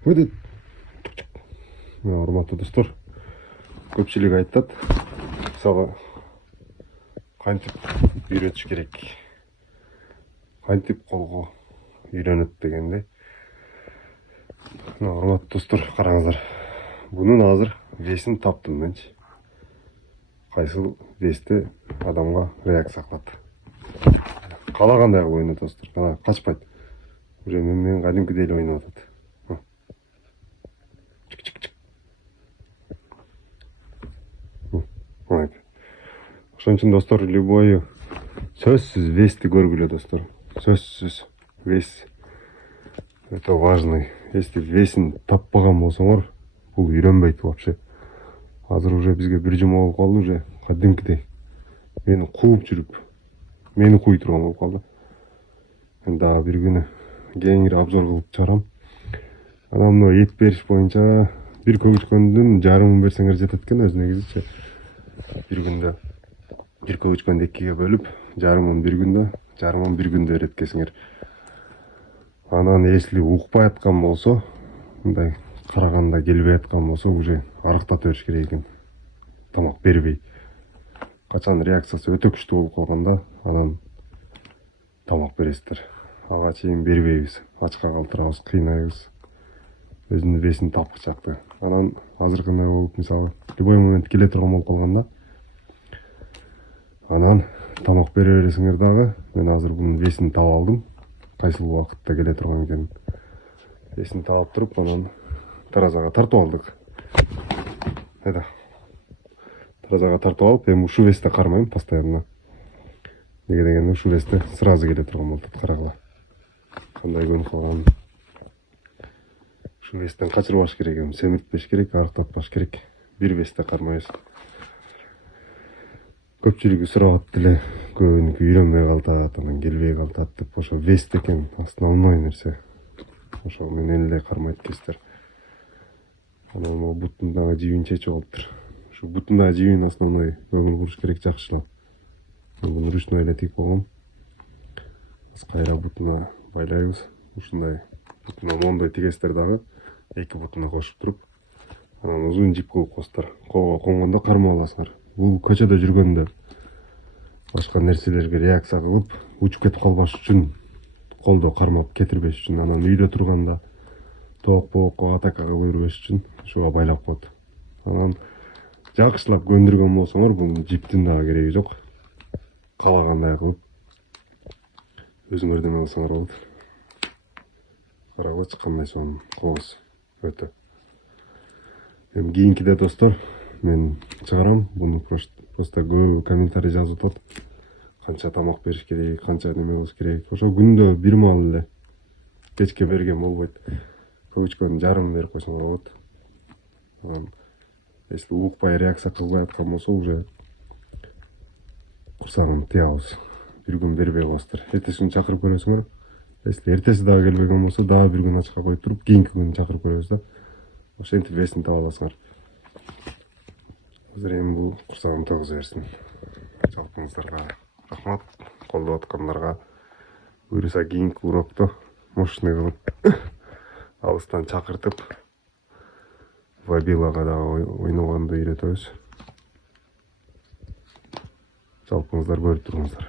Өйдет. Урматтуу достор, көпчүлүк айтат, мисалы кантип үйрөтүш керек, кантип колго үйрөнөт дегенде. Урматтуу достор, караңыздар. Бунун азыр весин таптым менчи. Кайсыл весте адамга реакция кылат. Каалагандай кылып ойнойт достор. Кана качпайт. Уже менен кадимкидей эле ойноп атат. Ошон үчүн достор, любой сөзсүз вести көргүлө достор. Сөзсүз вес это важный. Если весин таппаган болсоңор, бул үйрөнбөйт вообще. Азыр уже бизге бир жума болуп калды, уже кадимкидей мени кууп жүрүп, мени кууй турган болуп калды. Дагы бир күнү кеңири обзор кылып чыгарам. Анан мына эт бериш боюнча бир көгүчкөндүн жарымын берсеңер жетет экен өзү негизичи. Бир күндө бир көгүчкөндү экиге бөлүп, жарымын бир күндө, жарымын бир күндө берет экенсиңер. Анан если укпай аткан болсо, мындай караганда келбей аткан болсо, уже арыктата бериш керек экен. Тамак бербей. Качан реакциясы өтө күчтүү болуп калганда, анан тамак бересиздер. Ага чейин бербейбиз. Ачка калтырабыз, кыйнайбыз. Өзүнүн весин тапкычакты. Анан азыркындай болуп, мисалы, любой момент келе турган болуп калганда, анан тамак бере бересиңер дагы. Мен азыр бунун весин таап алдым. Кайсыл убакытта келе турган экенин. Весин таап туруп, анан таразага тартып алдык. Таразага тартып алып, эми ушул весте кармайм постоянно. Неге дегенде ушул весте сразу келе турган болуп атат, карагыла. Кандай көнүп калганын. Ушул вестен качырбаш керек, эми семиртпеш керек, арыктатпаш керек. Бир весте кармайбыз. Көпчүлүгү сурап деле, көбүнүкү үйрөнбөй калтат, анан келбей калтат деп. Ошо вест экен основной нерсе. Ошо менен эле кармайт экенсиздер. Анан могу бутундагы жибин чечип алыптыр. Ушу бутундагы жибин основной көңүл буруш керек жакшылап. Муну ручной эле тигип койгом. Кайра бутуна байлайбыз. Ушундай бутуна мондой тигесиздер дагы. Эки бутуна кошуп туруп, анан узун жип кылып коесуздар. Колго конгондо кармап аласыңар. Бул көчөдө жүргөндө башка нерселерге реакция кылып, учуп кетип калбаш үчүн, колдо кармап кетирбеш үчүн, анан үйдө турганда тоок-боокко атака кылып жүрбөш үчүн ушуга байлап коет. Анан жакшылап көндүргөн болсоңор, бул жиптин дагы кереги жок. Каалагандай кылып өзүңөр неме кылсаңар болот. Карагылачы кандай сонун кооз өтө. Эми кийинкиде достор, мен чыгарам. Буну просто көбү комментарий жазып атат. Канча тамак бериш керек, канча неме кылыш керек. Ошо күндө бир маал эле кечке берген болбойт. Көгүчкөнүн жарымын берип койсоңор болот. Анан если укпай реакция кылбай аткан болсо, уже курсагын тыябыз. Бир күн бербей коесуздар. Эртеси күнү чакырып көрөсүңөр. Если эртеси дагы келбеген болсо, дагы бир күн ачка коюп туруп, кийинки күнү чакырып көрөбүз да. Ошентип весин таба аласыңар. Азыр эми бул курсагым тогуза берсин. Жалпыңыздарга рахмат. Колдоп аткандарга буюрса кийинки урокто мощный кылып алыстан чакыртып вабилага дагы ойногонду үйрөтөбүз. Жалпыңыздар көрүп туруңуздар.